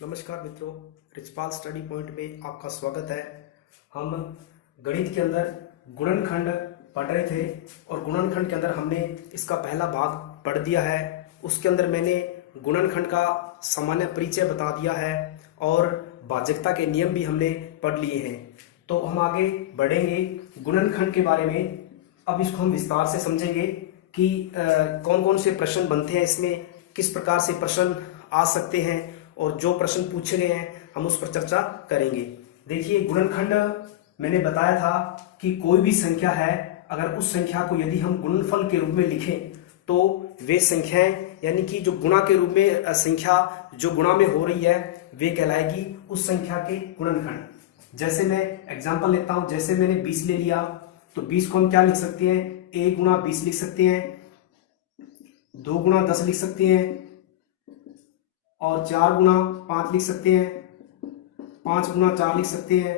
नमस्कार मित्रों, Richpal study point में आपका स्वागत है। हम गणित के अंदर गुणनखंड पढ़ रहे थे और गुणनखंड के अंदर हमने इसका पहला भाग पढ़ दिया है। उसके अंदर मैंने गुणनखंड का सामान्य परिचय बता दिया है और भाज्यता के नियम भी हमने पढ़ लिए हैं। तो हम आगे बढ़ेंगे गुणनखंड के बारे में। अब इसको हम विस्तार से समझेंगे कि कौन कौन से प्रश्न बनते हैं, इसमें किस प्रकार से प्रश्न आ सकते हैं और जो प्रश्न पूछे गए हैं हम उस पर चर्चा करेंगे। देखिए, गुणनखंड मैंने बताया था कि कोई भी संख्या है, अगर उस संख्या को यदि हम गुणनफल के रूप में लिखें तो वे संख्याएं यानी कि जो गुणा के रूप में संख्या जो गुणा में हो रही है वे कहलाएगी उस संख्या के गुणनखंड। जैसे मैं एग्जांपल लेता हूं, जैसे मैंने 20 ले लिया तो 20 को हम क्या लिख सकते हैं, 1 गुणा 20 लिख सकते हैं, 2 गुणा 10 लिख सकते हैं और 4 गुणा 5 लिख सकते हैं, 5 गुणा 4 लिख सकते हैं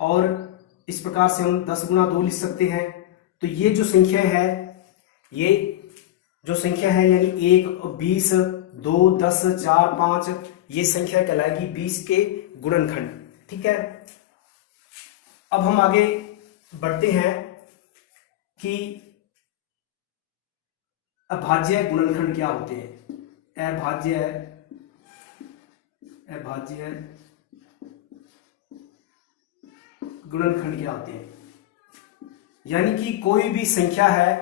और इस प्रकार से हम 10 गुणा 2 लिख सकते हैं। तो ये जो संख्या है, ये जो संख्या है यानी 1, 20, 2, 10, 4, 5, ये संख्या कहलाएगी 20 के गुणनखंड। ठीक है, अब हम आगे बढ़ते हैं कि अभाज्य गुणनखंड क्या होते हैं। अभाज्य गुणनखंड क्या होते हैं, यानी कि कोई भी संख्या है,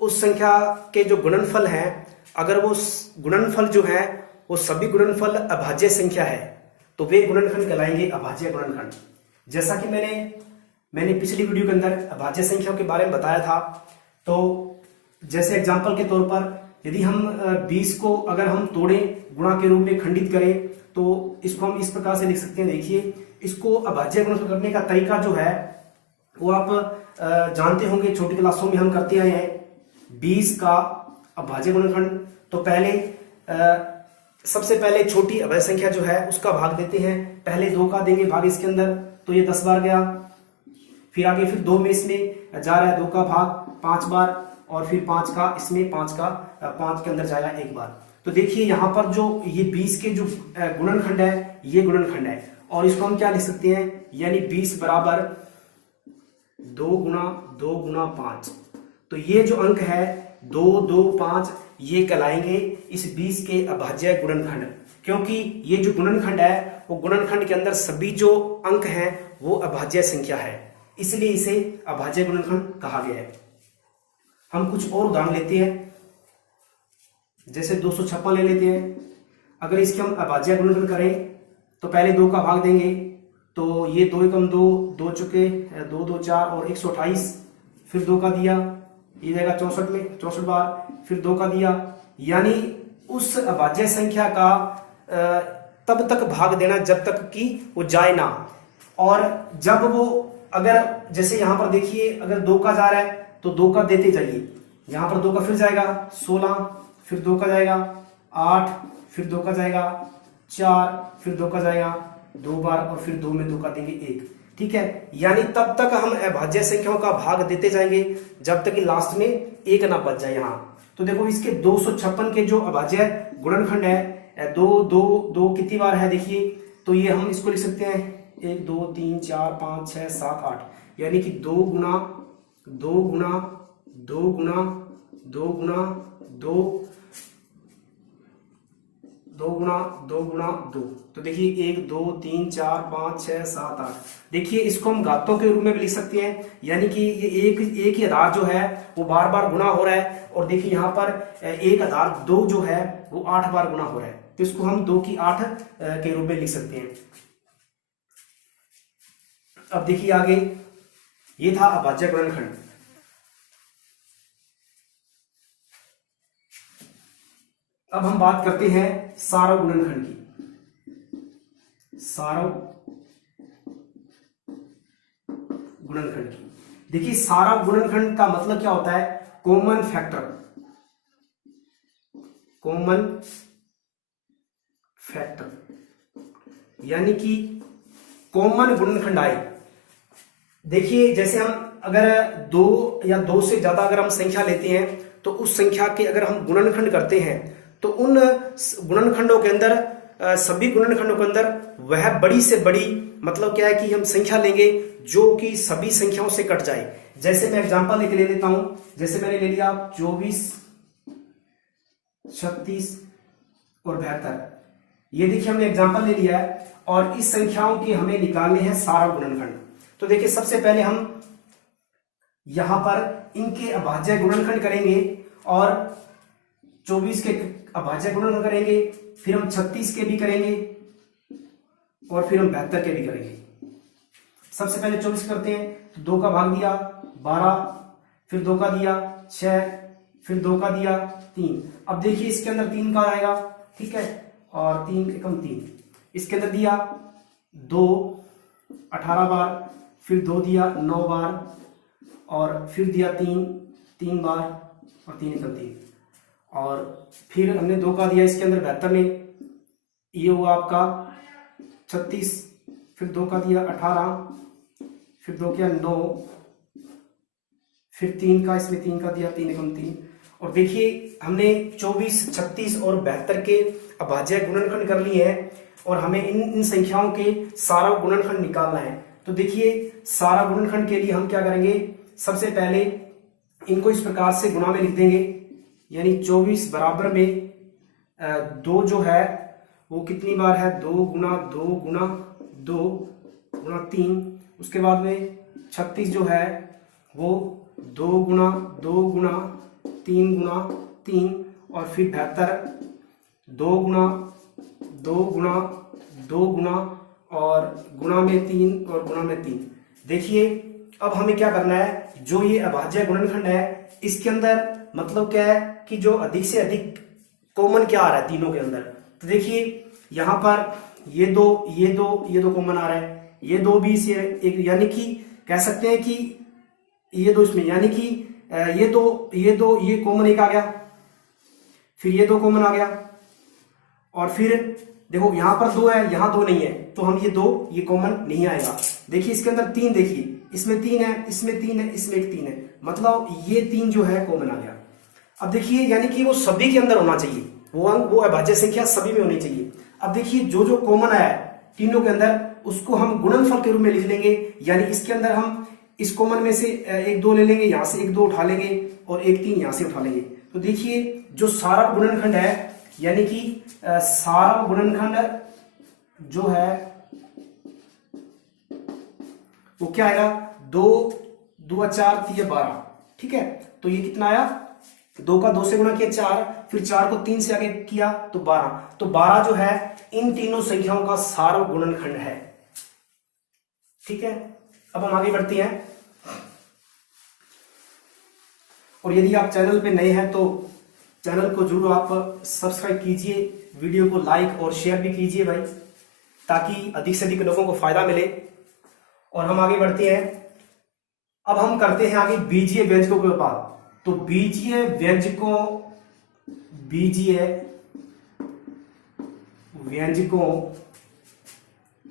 उस संख्या के जो गुणनफल हैं, अगर वो गुणनफल जो है वो सभी गुणनफल अभाज्य संख्या है तो वे गुणनखंड कहलाएंगे अभाज्य गुणनखंड। जैसा कि मैंने पिछली वीडियो के अंदर अभाज्य संख्याओं के बारे में बताया था। तो जैसे एग्जांपल के तौर पर यदि हम 20 को अगर हम तोड़ें, गुणा के रूप में खंडित करें, तो इसको हम इस प्रकार से लिख सकते हैं। देखिए, इसको अभाज्य गुणनखंड करने का तरीका जो है वो आप जानते होंगे, छोटी क्लासों में हम करते आए हैं। 20 का अभाज्य गुणनखंड, तो पहले सबसे पहले छोटी अभाज्य संख्या जो है उसका भाग देते हैं। पहले 2 का देंगे भाग इसके अंदर, तो ये 10 बार गया। फिर आगे फिर 2 में इसमें जा रहा है 2 का भाग 5 बार और फिर 5 का इसमें 5 के अंदर जाएगा 1 बार। तो देखिए यहाँ पर जो ये 20 के जो गुणनखंड है ये गुणनखंड है और इसको हम क्या लिख सकते हैं, यानी 20 बराबर 2 गुणा 5। तो ये जो अंक है 2, 2, 5 ये कहलाएंगे इस 20 के अभाज्य गुणनखंड, क्योंकि ये जो गुणनखंड है वो गुणनखंड के अंदर सभी जो अंक हैं वो अभाज्य संख्या है, इसलिए इसे अभाज्य गुणनखंड कहा गया है। हम कुछ और उदाहरण लेते हैं, जैसे 256 ले लेते हैं। अगर इसके हम अभाज्य गुणनखंड करें तो पहले 2 का भाग देंगे, तो ये 2 एकम 2, 2 चुके 2, 2, 4 और 128। फिर 2 का दिया, ये जाएगा 64 में 64 बार, फिर 2 का दिया, यानी उस अभाज्य संख्या का तब तक भाग देना जब तक कि वो जाए ना। और जब वो अगर जैसे यहां पर देखिए, अगर 2 का जा रहा है तो 2 का देते जाइए। यहां पर 2 का फिर जाएगा 16, फिर 2 का जाएगा 8, फिर 2 का जाएगा 4, फिर 2 का जाएगा 2 बार और फिर 2 में 2 का देंगे 1। ठीक है, यानी तब तक हम अभाज्य संख्याओं का भाग देते जाएंगे जब तक कि लास्ट में 1 ना बच जाए यहाँ। तो देखो, इसके 256 के जो अभाज्य गुणनखंड है 2, 2, 2 कितनी बार है देखिए, तो ये हम इसको लिख सकते हैं 1, 2, 3, 4, 5, 6, 7, 8, यानी कि 2 गुणा 2 गुणा 2 गुणा 2 गुणा 2 2 गुणा 2 गुणा 2। तो देखिए 1, 2, 3, 4, 5, 6, 7, 8। देखिए, इसको हम घातों के रूप में भी लिख सकते हैं, यानी कि ये एक ही आधार जो है वो बार बार गुणा हो रहा है। और देखिए यहाँ पर एक आधार 2 जो है वो 8 बार गुणा हो रहा है, तो इसको हम 2 की 8 के रूप में लिख सकते हैं। अब देखिए आगे, ये था अभाज्य गुणनखंड। अब हम बात करते हैं सारव गुणनखंड की। सारव गुणनखंड की, देखिए सारव गुणनखंड का मतलब क्या होता है, कॉमन फैक्टर। कॉमन फैक्टर यानी कि कॉमन गुणनखंड आए। देखिए, जैसे हम अगर 2 या 2 से ज्यादा अगर हम संख्या लेते हैं तो उस संख्या के अगर हम गुणनखंड करते हैं तो उन गुणनखंडों के अंदर सभी गुणनखंडों के अंदर वह बड़ी से बड़ी, मतलब क्या है कि हम संख्या लेंगे जो कि सभी संख्याओं से कट जाए। जैसे मैं एग्जांपल लेके ले लेता हूं, जैसे मैंने ले लिया 24, 36 और 72। ये देखिए हमने एग्जांपल ले लिया है और इस संख्याओं के हमें निकालने हैं सारा गुणनखंड। तो देखिए सबसे पहले हम यहां पर इनके अभाज्य गुणनखंड करेंगे और 24 के अभाज्य गुणनखंड करेंगे, फिर हम 36 के भी करेंगे और फिर हम 72 के भी करेंगे। सबसे पहले 24 करते हैं, तो 2 का भाग दिया 12, फिर 2 का दिया 6, फिर 2 का दिया 3। अब देखिए इसके अंदर 3 का आएगा, ठीक है, और 3 एकम 3। इसके अंदर दिया 2 18 बार, फिर 2 दिया 9 बार, और फिर दिया 3 बार, और 3 एकम 3। और फिर हमने 2 का दिया इसके अंदर 72 में, ये हुआ आपका 36, फिर 2 का दिया 18, फिर 2 किया 9, फिर 3 का, इसमें 3 का दिया 3 एकम 3। और देखिए हमने 24, 36 और 72 के अभाज्य गुणनखंड कर लिए हैं और हमें इन संख्याओं के सारा गुणनखंड निकालना है। तो देखिए सारा गुणनखंड के लिए हम क्या करेंगे, सबसे पहले इनको इस प्रकार से गुणा में लिख देंगे, यानी 24 बराबर में 2 जो है वो कितनी बार है, 2 गुना 2 गुना 2 गुना 3। उसके बाद में 36 जो है वो 2 गुना 2 गुना 3 गुना 3, और फिर 72 2 गुना 2 गुना 2 गुना और गुणा में 3 और गुणा में 3। देखिए अब हमें क्या करना है, जो ये अभाज्य गुणनखंड है इसके अंदर मतलब क्या है कि जो अधिक से अधिक कॉमन क्या आ रहा है तीनों के अंदर। तो देखिए यहाँ पर ये दो कॉमन आ रहा है, ये 2 भी से एक, यानी कि कह सकते हैं कि ये 2 इसमें, यानी कि ये कॉमन एक आ गया, फिर ये 2 कॉमन आ गया, और फिर देखो यहाँ पर 2 है, यहाँ 2 नहीं है, तो हम ये कॉमन नहीं आएगा। देखिए इसके अंदर 3, देखिए इसमें 3 है, इसमें 3 है, इसमें एक 3 है, मतलब ये 3 जो है कॉमन आ गया। अब देखिए यानी कि वो सभी के अंदर होना चाहिए, वो अभाज्य संख्या सभी में होनी चाहिए। अब देखिए जो कॉमन आया है तीनों के अंदर उसको हम गुणनफल के रूप में लिख लेंगे, यानी इसके अंदर हम इस कॉमन में से 1 2 ले लेंगे, यहां से 1 2 उठा लेंगे और 1 3 यहां से उठा लेंगे। तो देखिए जो सारा गुणनखंड है, यानी कि सारा गुणनखंड जो है वो क्या आएगा, 2 2 4 3 12, ठीक है। तो ये कितना आया, 2 का 2 से गुणा किया 4, फिर 4 को 3 से आगे किया तो 12। तो 12 जो है इन तीनों संख्याओं का सारा गुणनखंड है, ठीक है। अब हम आगे बढ़ते हैं, और यदि आप चैनल पे नए हैं तो चैनल को जरूर आप सब्सक्राइब कीजिए, वीडियो को लाइक और शेयर भी कीजिए भाई, ताकि अधिक से अधिक लोगों को फायदा मिले। और हम आगे बढ़ते हैं, अब हम करते हैं आगे बीजीय व्यंजकों के उत्पाद। तो बीजीय व्यंजकों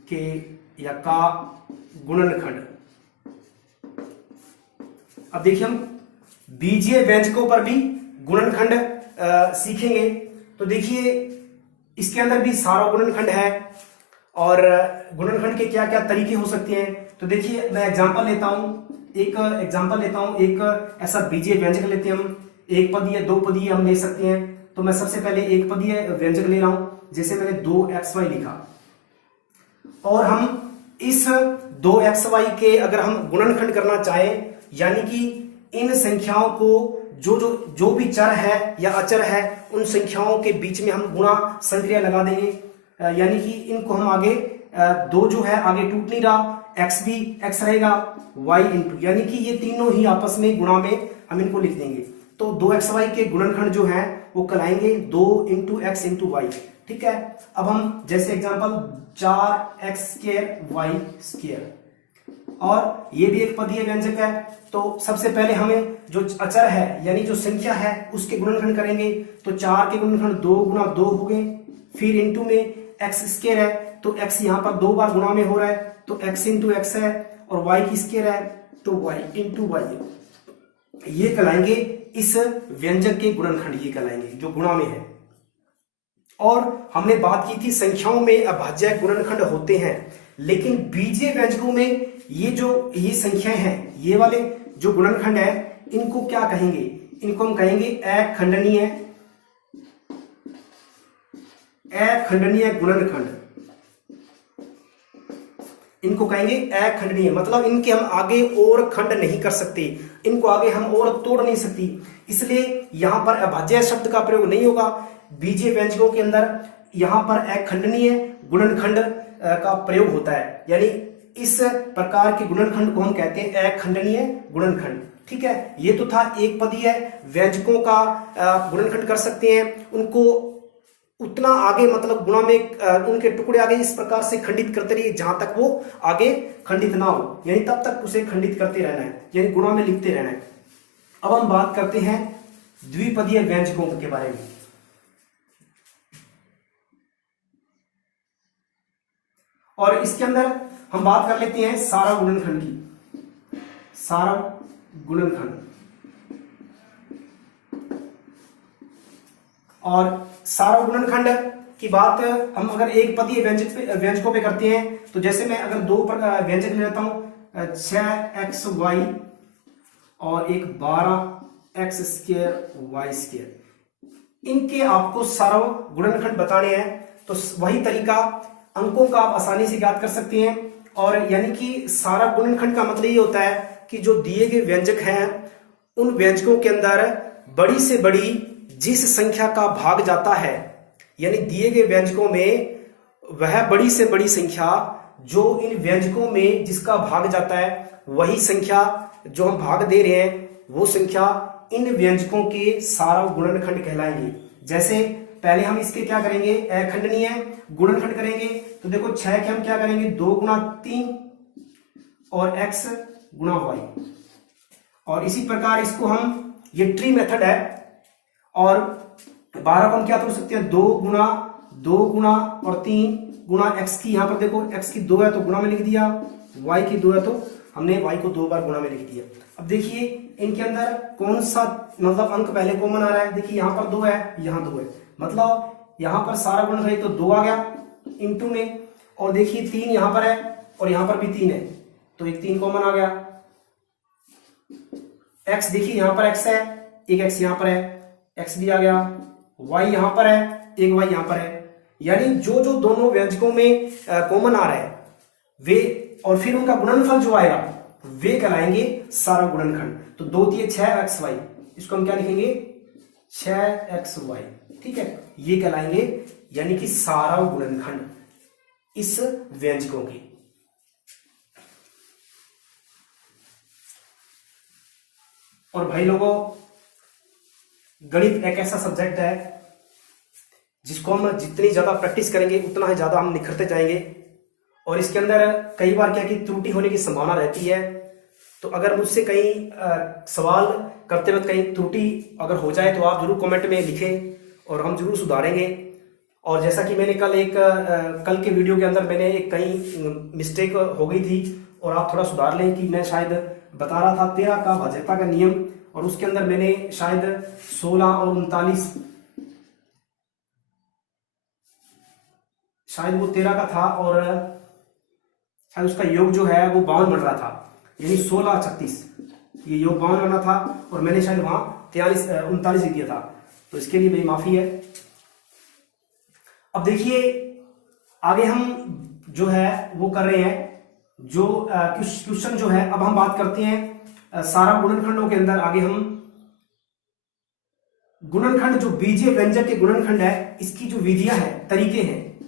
के या का गुणनखंड। अब देखिए हम बीजीय व्यंजकों पर भी गुणनखंड सीखेंगे। तो देखिए इसके अंदर भी सारा गुणनखंड है और गुणनखंड के क्या क्या तरीके हो सकते हैं। तो देखिए मैं एग्जांपल लेता हूं, एक ऐसा बीजीय व्यंजक लेते हैं हम, एक पदीय, 2 पदीय हम ले सकते हैं। तो मैं सबसे पहले एक पदीय व्यंजक ले रहा हूं, जैसे मैंने 2xy लिखा, और हम इस 2xy के अगर हम गुणनखंड करना चाहें, यानी कि इन संख्याओं को जो भी चर है या अचर है उन संख्याओं के बीच में हम गुणा संक्रिया लगा देंगे, यानी कि इनको हम आगे 2 जो है आगे टूट नहीं रहा, x भी x रहेगा, y इंटू, यानी कि ये तीनों ही आपस में गुणा में हम इनको लिख देंगे। तो 2xy के गुणनखंड जो है वो कहलाएंगे 2 इंटू एक्स इंटू वाई, ठीक है। अब हम जैसे example 4x square y square, और ये भी एक पदीय व्यंजक है। तो सबसे पहले हमें जो अचर है यानी जो संख्या है उसके गुणनखंड करेंगे। तो 4 के गुणनखंड 2 गुना 2 हो गए, फिर इंटू में x स्क्वायर है, तो x यहाँ पर 2 बार गुणा में हो रहा है, तो x इंटू एक्स है, और y की स्क्वायर है तो y इंटू वाई। ये कहलाएंगे इस व्यंजक के गुणनखंड, ये कहलाएंगे जो गुणा में है। और हमने बात की थी संख्याओं में अभाज्य गुणनखंड होते हैं, लेकिन बीजीय व्यंजकों में ये संख्याएं हैं, ये वाले जो गुणनखंड है, इनको क्या कहेंगे? इनको हम कहेंगे अखंडनीय गुणनखंड। इनको कहेंगे अखंडनीय, मतलब इनके हम आगे और खंड नहीं कर सकते, इनको आगे हम और तोड़ नहीं सकती, इसलिए यहां पर अभाज्य शब्द का प्रयोग नहीं होगा। बीजीय व्यंजकों के अंदर यहां पर अखंडनीय गुणनखंड का प्रयोग होता है, यानी इस प्रकार के गुणनखंड को हम कहते हैं अखंडनीय गुणनखंड। ठीक है, ये तो था एक पदीय व्यंजकों का गुणनखंड कर सकते हैं, उनको उतना आगे मतलब गुणा में उनके टुकड़े आगे इस प्रकार से खंडित करते रहिए जहां तक वो आगे खंडित ना हो, यानी तब तक उसे खंडित करते रहना है, यानी गुणा में लिखते रहना है। अब हम बात करते हैं द्विपदीय व्यंजकों के बारे में। और इसके अंदर हम बात कर लेते हैं सारव गुणनखंड की। सारव गुणनखंड, और सारव गुणनखंड की बात हम अगर एक पदीय व्यंजकों पे करते हैं, तो जैसे मैं अगर दो व्यंजक ले लेता हूं 6xy और एक 12x²y², इनके आपको सारव गुणनखंड बताने हैं, तो वही तरीका अंकों का आप आसानी से ज्ञात कर सकते हैं। और यानी कि सारव गुणनखंड का मतलब ये होता है कि जो दिए गए व्यंजक हैं उन व्यंजकों के अंदर बड़ी से बड़ी जिस संख्या का भाग जाता है, यानी दिए गए व्यंजकों में वह बड़ी से बड़ी संख्या जो इन व्यंजकों में जिसका भाग जाता है, वही संख्या जो हम भाग दे रहे हैं वो संख्या इन व्यंजकों के सारव गुणनखंड कहलाएंगे। जैसे पहले हम इसके क्या करेंगे, अखंडनीय गुणनखंड करेंगे, तो देखो 6 के हम क्या करेंगे 2 गुणा 3 और x गुणा y, और इसी प्रकार इसको हम, ये ट्री मेथड है, और 12 को हम क्या कर सकते हैं 2 गुणा और 3 गुणा x की, यहां पर देखो x की 2 है तो गुणा में लिख दिया, y की 2 है तो हमने y को 2 बार गुणा में लिख दिया। अब देखिए इनके अंदर कौन सा मतलब अंक पहले कॉमन आ रहा है, देखिए यहां पर 2 है, यहां 2 है, मतलब यहां पर सारा गुणनखंड तो 2 आ गया इंटू में, और देखिए 3 यहां पर है और यहां पर भी 3 है, तो एक 3 कॉमन आ गया। x देखिए यहां पर x है, एक x यहां पर है, x भी आ गया, y यहां पर है, एक y यहां पर है, यानी जो जो दोनों व्यंजकों में कॉमन आ रहा है वे, और फिर उनका गुणनफल जो आएगा वे कहलाएंगे सारव गुणनखंड। तो 2 दिए 6xy, इसको हम क्या लिखेंगे 6xy, ठीक है, ये कहलाएंगे यानी कि सारव गुणनखंड इस व्यंजकों के। और भाई लोगों, गणित एक ऐसा सब्जेक्ट है जिसको हम जितनी ज्यादा प्रैक्टिस करेंगे उतना ही ज्यादा हम निखरते जाएंगे, और इसके अंदर कई बार क्या कि त्रुटि होने की संभावना रहती है। तो अगर मुझसे कहीं सवाल करते वक्त कहीं त्रुटि अगर हो जाए तो आप जरूर कमेंट में लिखें और हम जरूर सुधारेंगे। और जैसा कि मैंने कल के वीडियो के अंदर मैंने एक कहीं मिस्टेक हो गई थी, और आप थोड़ा सुधार लें कि मैं शायद बता रहा था 13 का भाज्यता का नियम, और उसके अंदर मैंने शायद 16 और 39, शायद वो 13 का था और शायद उसका योग जो है वो 52 बन रहा था, यानी 16 36, ये योग 52 बना था और मैंने शायद वहां 39 लिख दिया था, तो इसके लिए मेरी माफी है। अब देखिए आगे हम जो है वो कर रहे हैं, जो क्वेश्चन जो है, अब हम बात करते हैं सारा गुणनखंडों के अंदर। आगे हम गुणनखंड जो बीजीय व्यंजक के गुणनखंड है, इसकी जो विधियां हैं, तरीके हैं,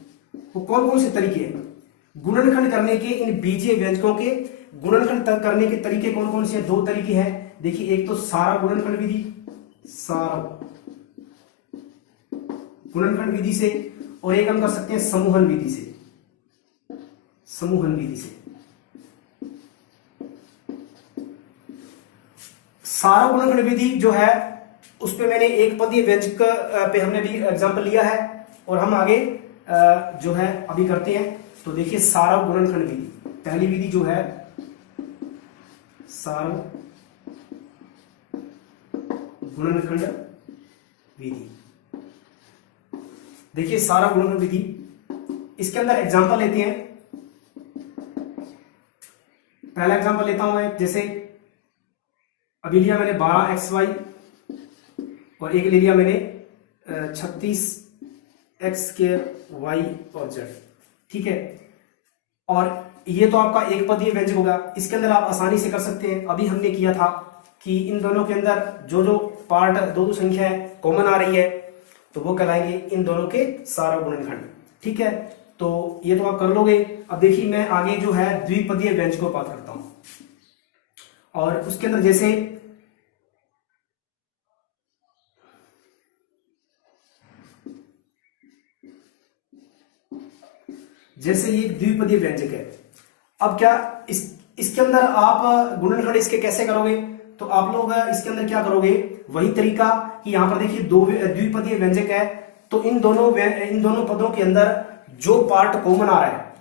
वो कौन कौन से तरीके हैं गुणनखंड करने के, इन बीजीय व्यंजकों के गुणनखंड करने के तरीके कौन कौन से हैं? 2 तरीके हैं। देखिए एक तो सारव गुणनखंड विधि, सारव गुणनखंड विधि से, और एक हम कर सकते हैं समूहन विधि से, समूहन विधि से। सारव गुणनखंड विधि जो है उस पे मैंने एक पदीय व्यंजक पे हमने भी एग्जांपल लिया है, और हम आगे जो है अभी करते हैं। तो देखिए सारव गुणनखंड विधि, पहली विधि जो है सारव गुणनखंड विधि। देखिए सारा गुणनफल विधि, इसके अंदर एग्जांपल लेते हैं। पहला एग्जांपल लेता हूं मैं, जैसे अभी लिया मैंने 12xy और एक ले लिया मैंने 36x² y और z, ठीक है। और ये तो आपका एक पदीय व्यंजक होगा। इसके अंदर आप आसानी से कर सकते हैं, अभी हमने किया था कि इन दोनों के अंदर जो जो पार्ट दो संख्या है कॉमन आ रही है तो वो कहलाएंगे इन दोनों के सारा गुणनखंड, ठीक है। तो ये तो आप कर लोगे। अब देखिए मैं आगे जो है द्विपदीय व्यंजक को बात करता हूं, और उसके अंदर जैसे ये द्विपदीय व्यंजक है। अब क्या इसके अंदर आप गुणनखंड इसके कैसे करोगे, तो आप लोग इसके अंदर क्या करोगे, वही तरीका कि यहां पर देखिए दो द्विपदीय व्यंजक है, तो इन दोनों पदों के अंदर जो पार्ट कॉमन आ रहा है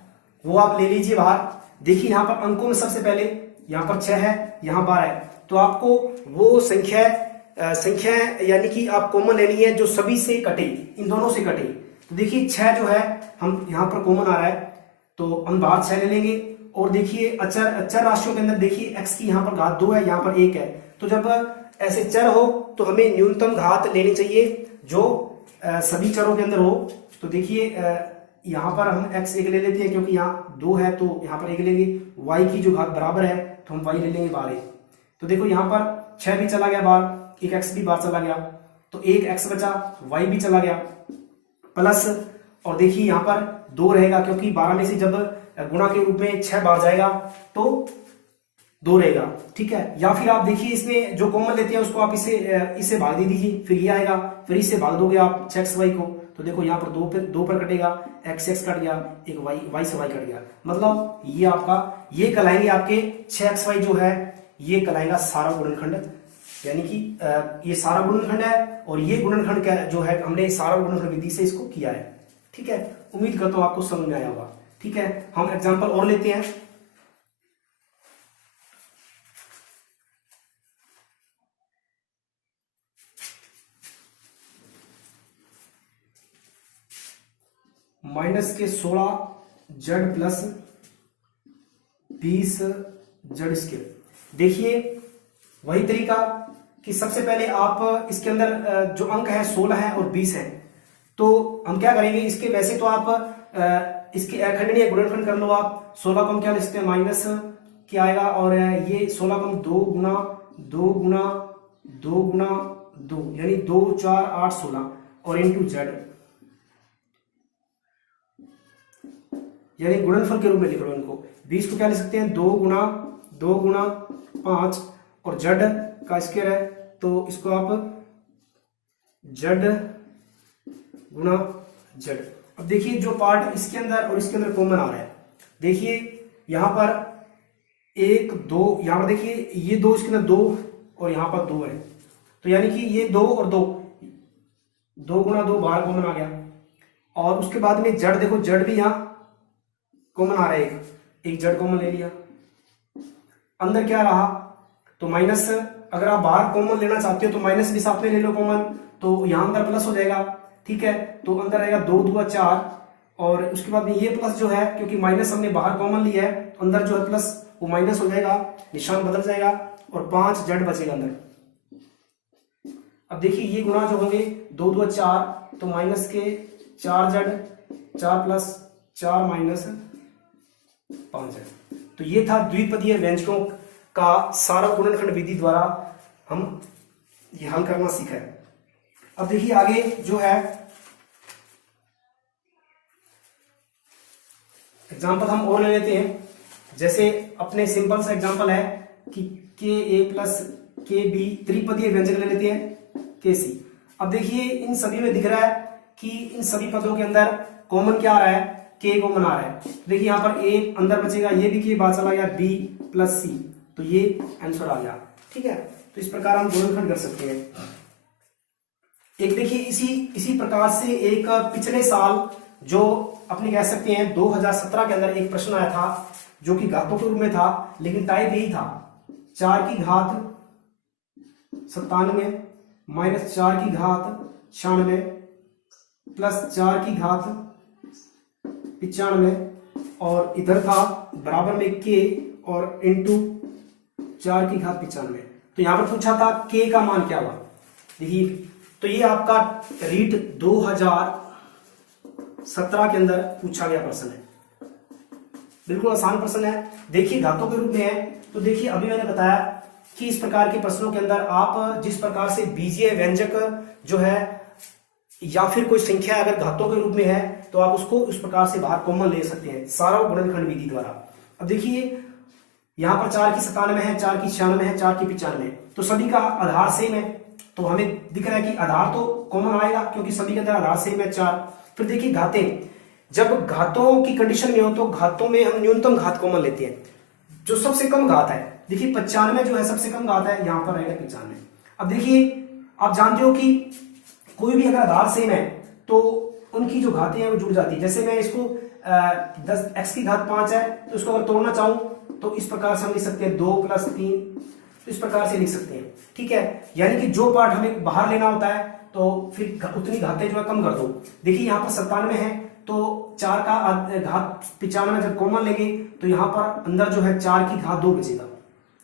वो आप ले लीजिए बाहर। देखिए यहां पर अंकों में सबसे पहले यहां पर 6 है, यहां 12 है, तो आपको वो संख्या यानी कि आप कॉमन लेनी है जो सभी से कटे, इन दोनों से कटे। तो देखिए 6 जो है हम यहां पर कॉमन आ रहा है तो हम बाहर 6 ले लेंगे। और देखिए अचर राशियों के अंदर देखिए x की यहाँ पर घात 2 है, यहाँ पर 1 है, तो जब ऐसे चर हो तो हमें न्यूनतम घात लेनी चाहिए जो सभी चरों के अंदर हो। तो देखिए यहाँ पर हम x 1 ले लेते हैं क्योंकि यहाँ 2 है तो यहाँ पर 1 लेंगे, y की जो घात बराबर है तो हम y ले लेंगे 12। तो देखो यहाँ पर 6 भी चला गया बाहर, एक x भी बाहर चला गया, तो एक x बचा, y भी चला गया प्लस, और देखिए यहाँ पर 2 रहेगा क्योंकि 12 में से जब गुणा के रूप में 6 बाहर जाएगा तो 2 रहेगा, ठीक है। या फिर आप देखिए इसमें जो कॉमन लेते हैं उसको आप इससे भाग दे दीजिए, फिर ये आएगा, फिर इससे भाग दोगे आप 6xy को, तो देखो यहाँ पर 2 पर कटेगा, x कट गया, एक y से y कट गया, मतलब ये आपका ये कहलाएंगे आपके 6xy जो है ये कहलाएगा सारा गुणनखंड, यानी कि ये सारा गुणनखंड है। और ये गुणनखंड का जो है हमने सारा गुणनखंड विधि से इसको किया है, ठीक है। उम्मीद करता हूं आपको समझ में आया होगा, ठीक है। हम एग्जांपल और लेते हैं। -16z plus 20z²। देखिए वही तरीका कि सबसे पहले आप इसके अंदर जो अंक है 16 है और 20 है, तो हम क्या करेंगे, इसके वैसे तो आप इसके अखंडनीय गुणनखंड कर लो आप। 16 को हम क्या लिखते हैं माइनस क्या आएगा, और ये 16 को हम 2 गुना 2 गुना 2 गुना 2 यानी 2 4 8 16 और इंटू जेड, यानी गुणनफल के रूप में लिख लो इनको। 20 को क्या लिख सकते हैं 2 गुना 5 और जेड का स्क्वायर है तो इसको आप जेड गुना जेड। अब देखिए जो पार्ट इसके अंदर और इसके अंदर कॉमन आ रहा है, देखिए यहां पर 1 2, यहां पर देखिए ये 2 इसके अंदर 2 और यहां पर 2 है, तो यानी कि ये 2 और 2 गुना 2 बाहर कॉमन आ गया। और उसके बाद में जड़, देखो जड़ भी यहां कॉमन आ रहा है, एक जड़ कॉमन ले लिया। अंदर क्या रहा तो माइनस, अगर आप बाहर कॉमन लेना चाहते हो तो माइनस भी साथ में ले लो कॉमन, तो यहां अंदर प्लस हो जाएगा, ठीक है। तो अंदर आएगा 2 2 4 और उसके बाद में ये प्लस जो है क्योंकि माइनस हमने बाहर कॉमन लिया है तो अंदर जो है प्लस वो माइनस हो जाएगा, निशान बदल जाएगा और 5 जेड बचेगा अंदर। अब देखिए ये गुणा जो होंगे 2 2 4 तो माइनस के 4 जेड, 4 प्लस 4 माइनस 5 जेड। तो ये था द्विपदीय व्यंजकों का सारा गुणनखंड विधि द्वारा हम ये हल करना सीखा है। अब देखिए आगे जो है एग्जांपल हम और ले लेते हैं। जैसे अपने सिंपल सा एग्जांपल है कि KA प्लस KB त्रिपदीय व्यंजक ले लेते हैं KC। अब देखिए इन सभी में दिख रहा है कि इन सभी पदों के अंदर कॉमन क्या आ रहा है, K कॉमन आ रहा है। देखिए यहाँ पर A अंदर बचेगा, ये भी K बाहर चला गया, B प्लस C, तो ये आंसर आ गया, ठीक है। तो इस प्रकार हम गुणनखंड कर सकते हैं। एक देखिए इसी प्रकार से एक पिछले साल जो अपने कह सकते हैं 2017 के अंदर एक प्रश्न आया था जो कि घातों के रूप में था, लेकिन टाइप यही था 4 की घात 97 माइनस 4 की घात 96 प्लस 4 की घात 95 और इधर था बराबर में k और इंटू 4 की घात 95। तो यहां पर पूछा था k का मान क्या हुआ। देखिए तो ये आपका रीट 2017 के अंदर पूछा गया प्रश्न है, बिल्कुल आसान प्रश्न है। देखिए घातों के रूप में है, तो देखिए अभी मैंने बताया कि इस प्रकार के प्रश्नों के अंदर आप जिस प्रकार से बीजीय व्यंजक जो है या फिर कोई संख्या अगर घातों के रूप में है तो आप उसको इस प्रकार से बाहर कॉमन ले सकते हैं सारा गुणनखंड विधि द्वारा। अब देखिए यहां पर 4 की 97 है, 4 की 96 है, 4 की 95, तो सभी का आधार सेम है, तो हमें दिख रहा है कि आधार तो कॉमन आएगा क्योंकि सभी के अंदर आधार सेम है 4। फिर देखिए घातें, जब घातों की कंडीशन में हो तो घातों में हम न्यूनतम घात कॉमन लेते हैं, जो सबसे कम घात है। देखिए 95 जो है सबसे कम घात है, यहां पर रहेगा 95। अब देखिए आप जानते हो कि कोई भी अगर आधार सेम है तो उनकी जो घातें हैं वो जुड़ जाती है। जैसे मैं इसको 10 x की घात 5 है तो इसको अगर तोड़ना चाहूं तो इस प्रकार से हम लिख सकते हैं 2 + 3, तो इस प्रकार से लिख सकते हैं, ठीक है। यानी कि जो पार्ट हमें बाहर लेना होता है तो फिर उतनी घातें जो है कम कर दो। देखिए यहाँ पर 97 है तो 4 का घात 95 जब कॉमन लेंगे तो यहाँ पर अंदर जो है 4 की घात 2 बचेगा,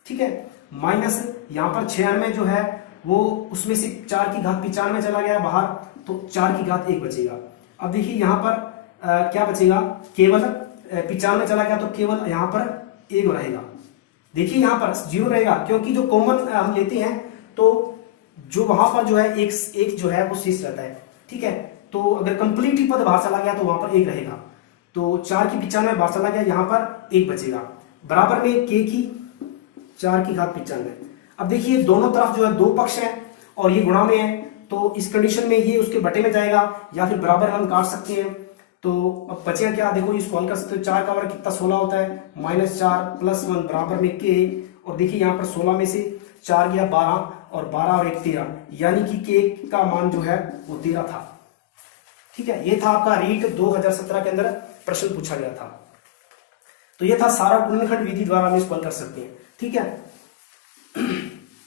ठीक है। माइनस यहाँ पर 96 जो है वो उसमें से 4 की घात 95 चला गया बाहर, तो 4 की घात 1 बचेगा। अब देखिए यहाँ पर क्या बचेगा, केवल 95 चला गया तो केवल यहाँ पर 1 रहेगा। देखिए यहाँ पर 0 रहेगा क्योंकि जो कॉमन हम लेते हैं तो जो वहां पर जो है एक जो है वो शेष रहता है, ठीक है। तो अगर कंप्लीट ही पद बाहर चला गया तो वहां पर 1 रहेगा, तो 4 की 95 बाहर चला गया, यहाँ पर 1 बचेगा, बराबर में k की 4 की घात 95। अब देखिए दोनों तरफ जो है 2 पक्ष है और ये गुणा में है, तो इस कंडीशन में ये उसके बटे में जाएगा या फिर बराबर हम काट सकते हैं। तो अब बचेगा क्या, देखो इसको हल कर सकते हो, 4 का वर्ग कितना 16 होता है, -4 + 1 बराबर में k, और देखिए यहाँ पर 16 में से 4 गया 12 और 12 और 1 13, यानी कि k का मान जो है वो 13 था, ठीक है। ये था आपका रीट 2017 के अंदर प्रश्न पूछा गया था। तो ये था सारा गुणनखंड विधि द्वारा हम इसको हल कर सकते हैं, ठीक है।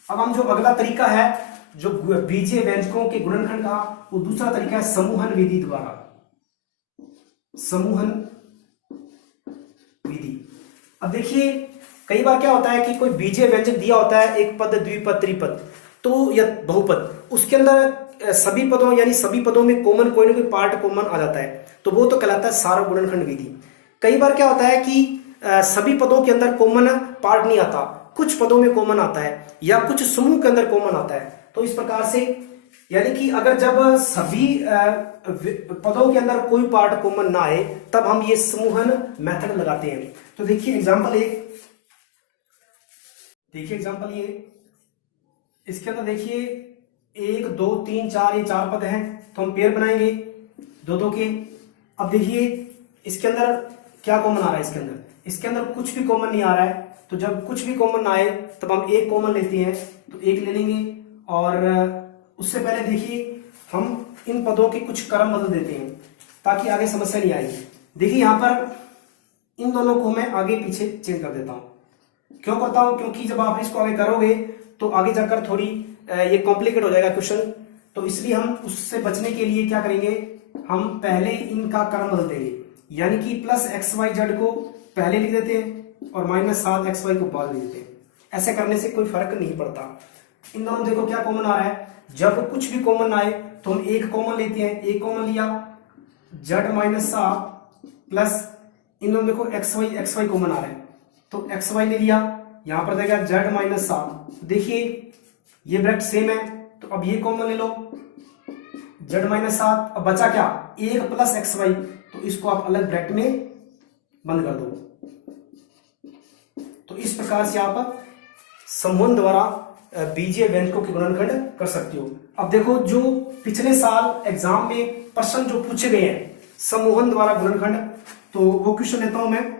अब हम जो अगला तरीका है जो बीजीय व्यंजकों के गुणनखंड का, वो दूसरा तरीका है समूहन विधि द्वारा। समूहन विधि। अब देखिए कई बार क्या होता है कि कोई बीजीय व्यंजक दिया होता है, एक पद, द्विपद, त्रिपद तो या बहुपद, उसके अंदर सभी पदों यानी सभी पदों में कॉमन कोई ना कोई पार्ट कॉमन आ जाता है, तो वो तो कहलाता है सारा गुणनखंड विधि। कई बार क्या होता है कि सभी पदों के अंदर कॉमन पार्ट नहीं आता, कुछ पदों में कॉमन आता है या कुछ समूह के अंदर कॉमन आता है। तो इस प्रकार से यानी कि अगर जब सभी पदों के अंदर कोई पार्ट कॉमन ना आए तब हम ये समूहन मेथड लगाते हैं। तो देखिए एग्जांपल ये, इसके अंदर देखिए 1 2 3 4 ये 4 पद हैं, तो हम पेयर बनाएंगे 2 के। अब देखिए इसके अंदर क्या कॉमन आ रहा है, इसके अंदर कुछ भी कॉमन नहीं आ रहा है, तो जब कुछ भी कॉमन ना आए तब हम एक कॉमन लेते हैं, तो एक ले लेंगे। और उससे पहले देखिए हम इन पदों के कुछ क्रम बदल देते हैं ताकि आगे समस्या नहीं आएगी। देखिए यहाँ पर इन दोनों को मैं आगे पीछे चेंज कर देता हूं। क्यों करता हूं, क्योंकि जब आप इसको आगे करोगे तो आगे जाकर थोड़ी ये कॉम्प्लिकेट हो जाएगा क्वेश्चन, तो इसलिए हम उससे बचने के लिए क्या करेंगे, हम पहले इनका क्रम बदल देंगे, यानी कि +xyz को पहले लिख देते हैं और -7xy को बाद लिख देते हैं। ऐसे करने से कोई फर्क नहीं पड़ता। इन दोनों देखो क्या कॉमन आ रहा है, जब कुछ भी कॉमन आए तो हम एक कॉमन लेते हैं, एक कॉमन लिया z-7 प्लस इन दोनों देखो xy कॉमन आ रहा है तो xy ले लिया, यहां पर देगा z-7। देखिए ये ब्रैकेट सेम है तो अब ये कॉमन ले लो z-7। अब बचा क्या, 1 + xy, तो इसको आप अलग ब्रैकेट में बंद कर दो। तो इस प्रकार से आप समूहन द्वारा बीजीय व्यंजकों के गुणनखंड कर सकते हो। अब देखो जो पिछले साल एग्जाम में प्रश्न जो पूछे गए हैं समूहन द्वारा गुणनखंड, तो वो क्वेश्चन लेता हूं मैं।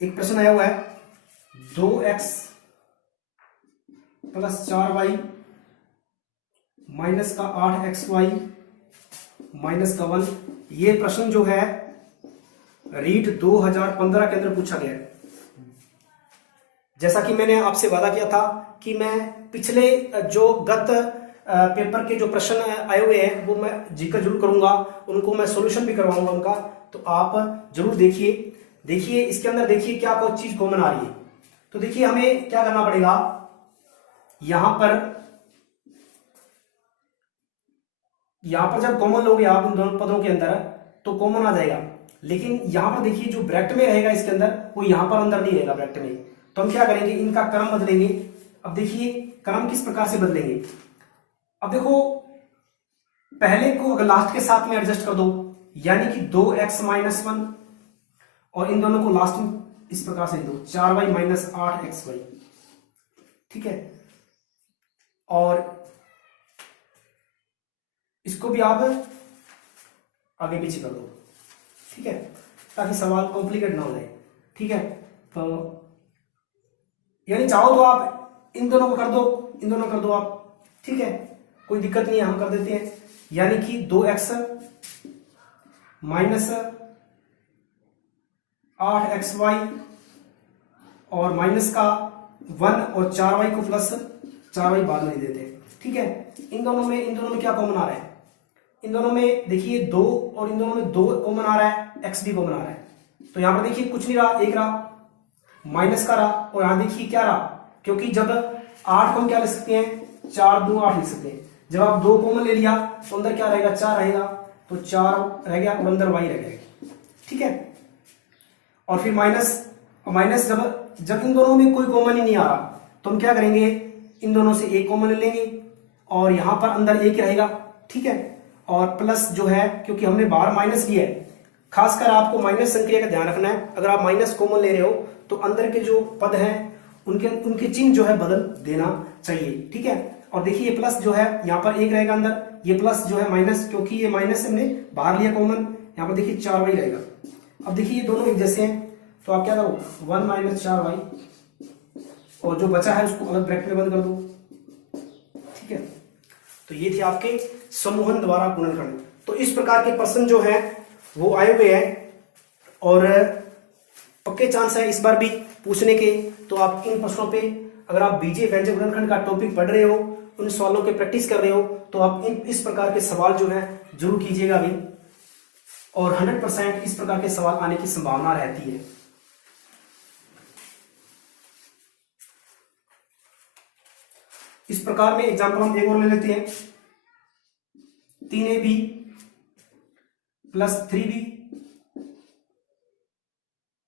एक प्रश्न आया हुआ है 2x + 4y माइनस का 8xy माइनस का 1। ये प्रश्न जो है रीट 2015 के अंदर पूछा गया है। जैसा कि मैंने आपसे वादा किया था कि मैं पिछले जो गत पेपर के जो प्रश्न आए हुए हैं वो मैं जिक्र जरूर करूंगा, उनको मैं सॉल्यूशन भी करवाऊंगा उनका, तो आप जरूर देखिए। देखिए इसके अंदर देखिए क्या कोई चीज कॉमन आ रही है। तो देखिए हमें क्या करना पड़ेगा, यहां पर जब कॉमन लोगे आप इन दोनों पदों के अंदर तो कॉमन आ जाएगा, लेकिन यहां पर देखिए जो ब्रैकेट में रहेगा इसके अंदर वो यहां पर अंदर नहीं रहेगा ब्रैकेट में। तो हम क्या करेंगे, इनका क्रम बदलेंगे। अब देखिए क्रम किस प्रकार से बदलेंगे। अब देखो पहले को अगर लास्ट के साथ में एडजस्ट कर दो, यानी कि 2x-1, और इन दोनों को लास्ट में इस प्रकार से दो 4y-8xy, ठीक है। और इसको भी आप आगे पीछे कर दो, ठीक है, ताकि सवाल कॉम्प्लिकेट ना हो जाए, ठीक है। तो यानी चाहो तो आप इन दोनों को कर दो, इन दोनों कर दो आप, ठीक है, कोई दिक्कत नहीं है, हम कर देते हैं। यानी कि 2x माइनस 8xy और माइनस का 1 और 4y को प्लस 4y बाद में देते हैं, ठीक है। इन दोनों में क्या कॉमन आ रहा है, इन दोनों में देखिए 2 और इन दोनों में 2 कॉमन आ रहा है, x भी कॉमन आ रहा है। तो यहां पर देखिए कुछ नहीं रहा, एक रहा, माइनस का रहा, और यहां देखिए क्या रहा, क्योंकि जब 8 को हम क्या लिख सकते हैं, 4 2 8 लिख सकते हैं। जब आप 2 कॉमन ले लिया तो अंदर क्या रहेगा, 4 रहेगा, तो 4 रह गया और अंदर y रह गया, ठीक है। और फिर माइनस जब इन दोनों में कोई कॉमन ही नहीं आ रहा तो हम क्या करेंगे, इन दोनों से एक कॉमन ले लेंगे और यहां पर अंदर एक रहेगा, ठीक है। और प्लस जो है, क्योंकि हमने बाहर माइनस लिया है, खासकर आपको माइनस संक्रिया का ध्यान रखना है। अगर आप माइनस कॉमन ले रहे हो तो अंदर के जो पद हैं उनके चिन्ह जो है बदल देना चाहिए, ठीक है। और देखिए ये प्लस जो है यहाँ पर एक रहेगा अंदर, ये प्लस जो है माइनस, क्योंकि ये माइनस हमने बाहर लिया कॉमन, यहाँ पर देखिए 4y रहेगा। अब देखिए ये दोनों एक जैसे हैं, तो आप क्या करो 1 - 4y, और जो बचा है उसको अलग ब्रैकेट में बंद कर दो, ठीक है। तो ये थे आपके समूहन द्वारा गुणनखंड। तो इस प्रकार के प्रश्न जो है वो आए हुए हैं और पक्के चांस है इस बार भी पूछने के। तो आप इन प्रश्नों पे, अगर आप बीजीय व्यंजक गुणनखंड का टॉपिक पढ़ रहे हो, उन सवालों के प्रैक्टिस कर रहे हो, तो आप इस प्रकार के सवाल जो है जरूर कीजिएगा अभी, और 100% इस प्रकार के सवाल आने की संभावना रहती है। इस प्रकार में एग्जाम्पल हम एक और ले लेते हैं, 3ab + 3b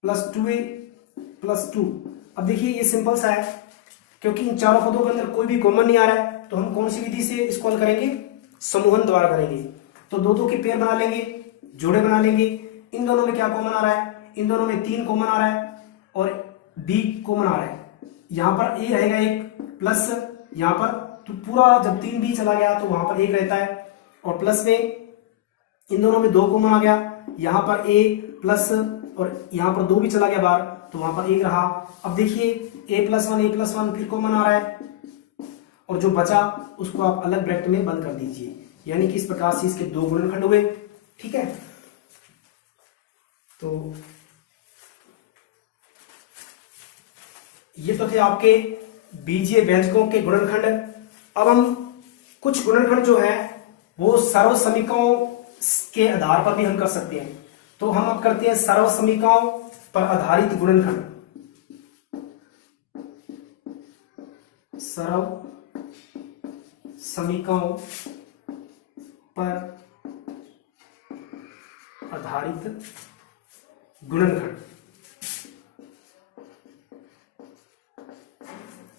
+ 2a + 2। अब देखिए ये सिंपल सा है, क्योंकि इन चारों पदों के अंदर कोई भी कॉमन नहीं आ रहा है, तो हम कौन सी विधि से इसको हल करेंगे, समूहन द्वारा करेंगे। तो दो के पेयर बना लेंगे, जोड़े बना लेंगे। इन दोनों में क्या कॉमन आ रहा है, इन दोनों में 3 कॉमन आ रहा है और b कॉमन आ रहा है। यहां पर a रहेगा एक, प्लस यहां पर, तो पूरा जब 3b चला गया तो वहां पर 1 रहता है, और प्लस में इन दोनों में 2 कॉमन आ गया, यहां पर a प्लस, और यहां पर 2 भी चला गया बाहर, तो वहां पर 1 रहा। अब देखिए a+1 फिर कॉमन आ रहा है, और जो बचा उसको आप अलग ब्रैकेट में बंद कर दीजिए। यानी कि इस प्रकार से इसके 2 गुणनखंड हुए, ठीक है। तो ये तो थे आपके बीजीय व्यंजकों के गुणनखंड। अब हम कुछ गुणनखंड जो है वो सर्वसमीकाओं के आधार पर भी हम कर सकते हैं। तो हम अब करते हैं सर्वसमीकाओं पर आधारित गुणनखंड। सर्वसमीकाओं पर आधारित गुणनखंड।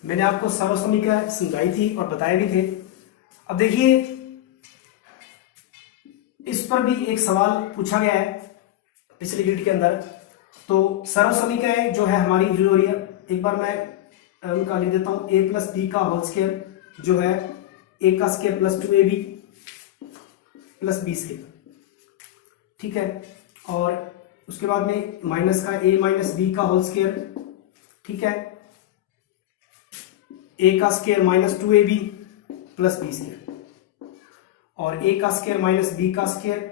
मैंने आपको सर्वसमीका समझाई थी और बताए भी थे। अब देखिए इस पर भी एक सवाल पूछा गया है पिछले यूनिट के अंदर। तो सर्वसमीकाएं जो है हमारी यूज हो रही है, एक बार मैं उनका लिख देता हूं, a + b का होल स्क्वायर जो है a का स्क्वायर + 2ab + b स्क्वायर, ठीक है। और उसके बाद में माइनस का a - b का होल स्क्वायर, ठीक है, a का स्क्वायर -2ab + b स्क्वायर, और a का स्क्वायर - b का स्क्वायर,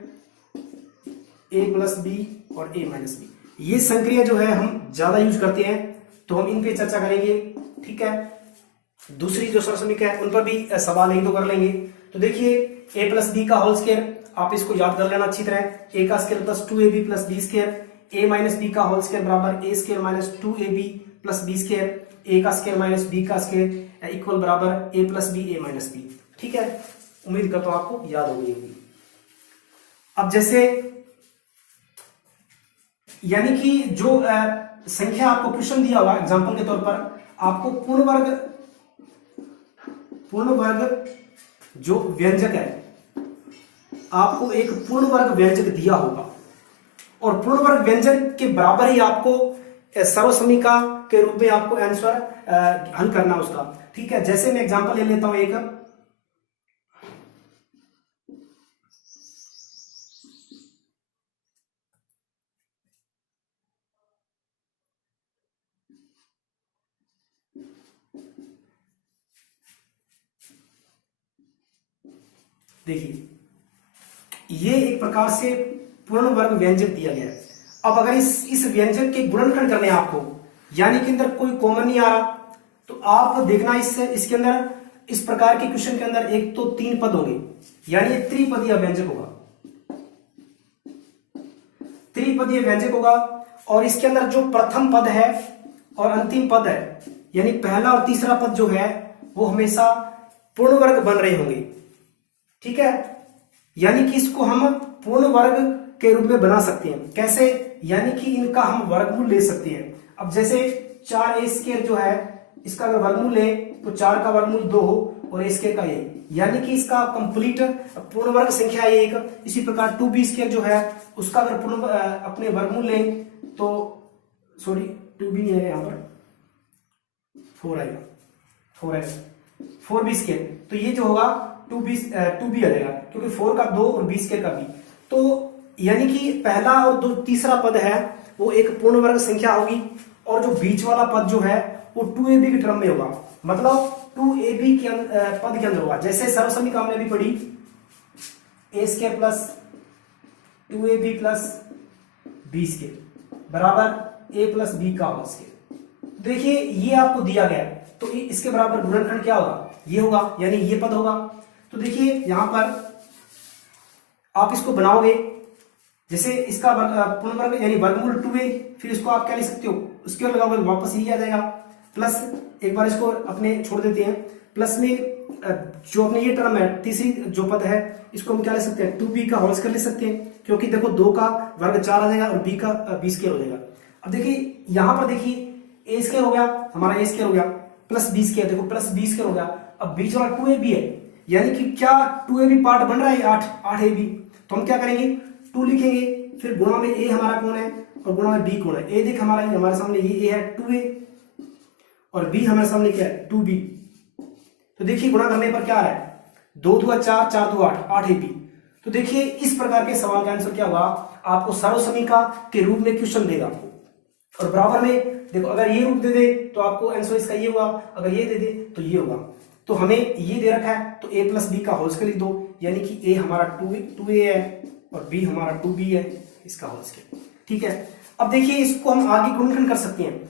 a + b और a - b। ये संक्रिया जो है हम ज्यादा यूज करते हैं, तो हम इन पे चर्चा करेंगे, ठीक है। दूसरी जो सर्वसमीका है उन पर भी सवाल एक दो कर लेंगे। तो देखिए a प्लस बी का होल स्क्वायर, आप इसको याद कर लेना अच्छी तरह, a का square plus 2ab plus b square, a minus b का होल स्क्वायर बराबर a square minus 2ab plus b square, a का स्क्वायर माइनस b का स्क्वायर इक्वल बराबर a plus b a minus b. ठीक है, उम्मीद करता हूं आपको याद हो गई होगी। अब जैसे यानी कि जो संख्या आपको क्वेश्चन दिया होगा एग्जांपल के तौर पर, आपको पूर्ण वर्ग जो व्यंजक है, आपको एक पूर्ण वर्ग व्यंजक दिया होगा और पूर्ण वर्ग व्यंजक के बराबर ही आपको सर्वसमीका के रूप में आपको आंसर हल करना उसका। ठीक है, जैसे मैं एग्जांपल ले लेता हूं एक, देखिए ये एक प्रकार से पूर्ण वर्ग व्यंजक दिया गया है। अब अगर इस व्यंजक के गुणनखंड करने हैं आपको, यानी कि अंदर कोई कॉमन नहीं आ रहा, तो आप देखना इसके अंदर इस प्रकार के क्वेश्चन के अंदर एक तो 3 पद होंगे, यानी ये त्रिपदीय व्यंजक होगा, त्रिपदीय व्यंजक होगा। और इसके अंदर जो प्रथम पद है और अंतिम पद है, यानी पहला और तीसरा पद जो है वो हमेशा पूर्ण वर्ग बन रहे होंगे। ठीक है, यानी कि इसको हम पूर्ण वर्ग के रूप में बना सकते हैं। कैसे? यानी कि इनका हम वर्गमूल ले सकते हैं। अब जैसे 4a स्क्वायर जो है, इसका अगर वर्गमूल ले तो 4 का वर्गमूल 2 और a स्क्वायर का 1, यानी कि इसका कंप्लीट पूर्ण वर्ग संख्या है 1। इसी प्रकार 2b स्क्वायर जो है उसका अगर पूर्ण अपने वर्गमूल लें तो, सॉरी 2b नहीं है, यहाँ पर 4 आएगा, 4b स्क्वायर, तो ये जो होगा 2b आ जाएगा, क्योंकि 4 का 2 और b स्क्वायर का b। तो यानी कि पहला और जो तीसरा पद है वो एक पूर्ण वर्ग संख्या होगी, और जो बीच वाला पद जो है वो 2ab के टर्म में होगा, मतलब 2ab के पद के अंदर होगा। जैसे सर्वसमीका हमने अभी पढ़ी, a square plus 2ab plus b square बराबर a प्लस b का होल स्क्वायर। देखिए ये आपको दिया गया है, तो इसके बराबर गुणनखंड क्या होगा? ये होगा, यानी ये पद होगा। तो देखिए यहां पर आप इसको बनाओगे, जैसे इसका पूर्ण वर्ग यानी वर्गमूल 2a, फिर इसको आप क्या लिख सकते हो, उसके लगाओगे वापस यही आ जाएगा, प्लस एक बार इसको अपने छोड़ देते हैं, प्लस में जो अपने ये टर्म है तीसरी जो पद है, इसको हम क्या ले सकते हैं 2b का होल स्क्वायर ले सकते हैं, क्योंकि देखो 2 का वर्ग 4 आ जाएगा और b का b स्क्वायर हो जाएगा। अब देखिए यहां पर देखिए a स्क्वायर हो गया, हमारा a स्क्वायर हो गया, प्लस b स्क्वायर, देखो प्लस b स्क्वायर हो गया। अब बीच वाला 2ab है, यानी कि क्या 2ab पार्ट बन रहा है 8ab, तो हम क्या करेंगे 2 लिखेंगे, फिर गुणा में a हमारा कौन है और गुणा में b कौन है। a देख हमारे सामने ये a है 2a और b हमारे सामने क्या है 2b। तो देखिए गुणा करने पर क्या आ रहा है, 2 2 4 4 2 8 8ab। तो देखिए इस प्रकार के सवाल का आंसर क्या होगा, आपको सर्वसमीका के रूप में क्वेश्चन देगा आपको, और बराबर में देखो अगर ये रूप दे दे तो आपको आंसर इसका ये होगा, अगर ये दे दे तो ये होगा। तो हमें ये दे रखा है तो a प्लस बी का होल स्क्वायर लिख दो, यानी कि a हमारा 2a है और b हमारा 2b है, इसका होल स्क्वायर। ठीक है, अब देखिए इसको हम आगे गुणनखंड कर सकते हैं,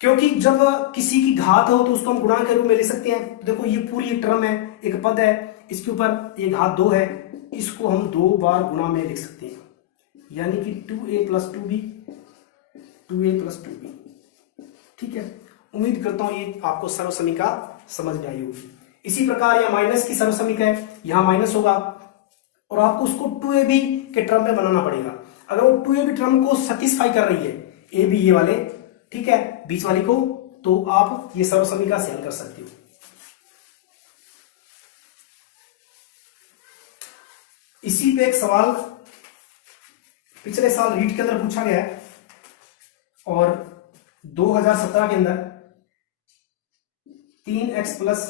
क्योंकि जब किसी की घात हो तो उसको हम गुणा के रूप में ले सकते हैं। देखो ये पूरी एक टर्म है, एक पद है, इसके ऊपर एक घात 2 है, इसको हम 2 बार गुणा में लिख सकते हैं, यानी कि 2a plus 2b, 2a plus 2b। ठीक है, उम्मीद करता हूं ये आपको सर्वसमीका समझ में आई होगी। इसी प्रकार यह माइनस की सर्वसमीका है, यहां माइनस होगा और आपको उसको 2ab के टर्म में बनाना पड़ेगा। अगर वो 2ab टर्म को सेटिस्फाई कर रही है, ab ये वाले, ठीक है, बीच वाली को, तो आप ये सर्वसमीका से हल कर सकते हो। इसी पे एक सवाल पिछले साल रीट के अंदर पूछा गया है और 2017 के अंदर 3x प्लस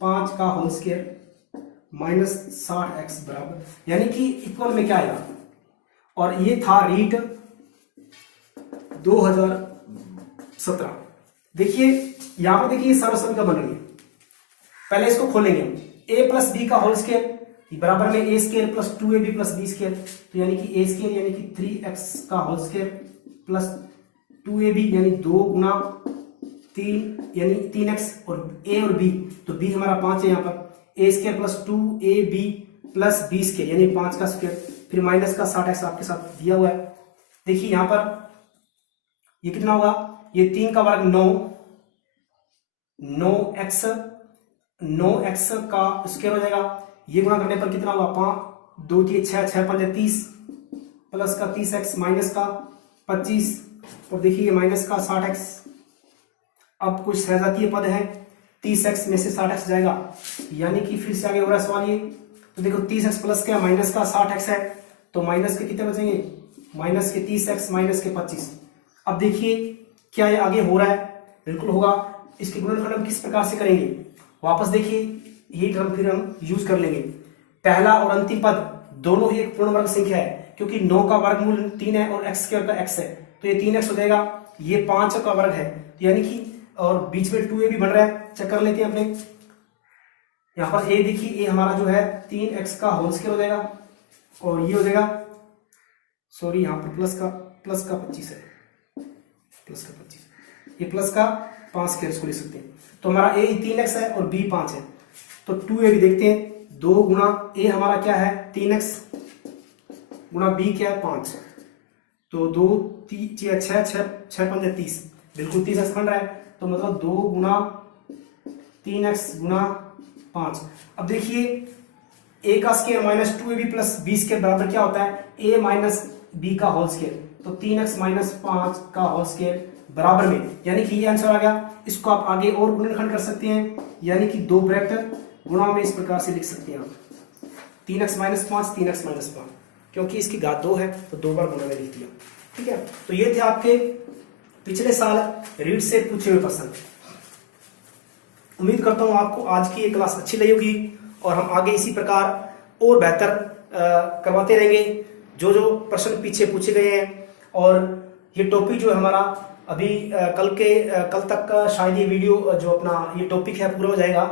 5 का होल स्क्वायर माइनस 60x बराबर, यानी कि इक्वल में क्या आएगा, और ये था रीट 2017। देखिए यहां पर देखिए सर्वसमीका बन रही है, पहले इसको खोलेंगे हम, a प्लस बी का होल स्क्वायर बराबर में a square plus 2ab plus b square, तो यानी कि a स्क्वायर यानी कि 3x का होल स्क्वायर प्लस 2ab यानी 2 गुना 3 यानी 3x और a और b, तो b हमारा 5 है यहाँ पर, a square plus 2ab plus b square यानी 5 का स्क्वायर, फिर माइनस का 60x आपके साथ दिया हुआ है। देखिए यहाँ पर ये कितना होगा, ये 3 का वर्ग 9x का स्क्वायर हो जाएगा, ये गुणा करने पर कितना होगा 5 2 3 6 6 5 30 प्लस का 30x माइनस का 25 और देखिए माइनस का 60x। अब कुछ सहजातीय पद है, 30x में से 60x जाएगा, यानी कि फिर से आगे हो रहा है सवाल ये, तो देखो 30x प्लस क्या माइनस का 60x है, तो माइनस के कितने बचेंगे, माइनस के 30x माइनस के 25। अब देखिए क्या ये आगे हो रहा है, बिल्कुल होगा। इसके गुणनफल हम किस प्रकार से करेंगे, वापस देखिए यही टर्म फिर हम यूज कर लेंगे। पहला और अंतिम पद दोनों ही एक पूर्ण वर्ग संख्या है, क्योंकि 9 का वर्गमूल 3 है और x स्क्वायर का x है, तो ये 3x हो जाएगा, ये 5 का वर्ग है, यानी कि और बीच में 2a भी बन रहा है, चेक कर लेते हैं अपने। यहाँ पर a देखिए, a हमारा जो है 3x का होल स्क्वायर हो जाएगा, और ये हो जाएगा, सॉरी यहाँ पर प्लस का 25 है, प्लस का 25, ये प्लस का 5 स्क्वायर इसको ले सकते हैं। तो हमारा a 3x है और b 5 है, तो 2a भी देखते हैं, 2 गुणा a हमारा क्या है 3x गुणा b क्या है 5, तो 2 6 6 6 5 30, बिल्कुल 30x बन रहा है, तो मतलब 2 गुणा 3x गुणा 5। अब देखिए a का square minus 2ab plus b square बराबर क्या होता है, a माइनस b का होल स्क्वायर, तो 3x माइनस 5 का होल स्क्वायर बराबर में, यानी कि ये आंसर आ गया। इसको आप आगे और गुणनखंड कर सकते हैं, यानी कि 2 ब्रैकेट गुणा में इस प्रकार से लिख सकते हैं आप 3x माइनस 5 3x माइनस 5, क्योंकि इसकी घात 2 है तो 2 बार गुणा में लिख दिया। ठीक है, तो ये थे आपके पिछले साल रीड से पूछे हुए प्रश्न। उम्मीद करता हूं आपको आज की ये क्लास अच्छी लगी होगी, और हम आगे इसी प्रकार और बेहतर करवाते रहेंगे जो जो प्रश्न पीछे पूछे गए हैं। और ये टॉपिक जो है हमारा अभी कल तक शायद ये वीडियो जो अपना ये टॉपिक है पूरा हो जाएगा,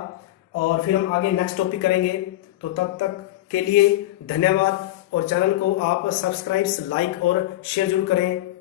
और फिर हम आगे नेक्स्ट टॉपिक करेंगे। तो तब तक के लिए धन्यवाद, और चैनल को आप सब्सक्राइब, लाइक और शेयर जरूर करें।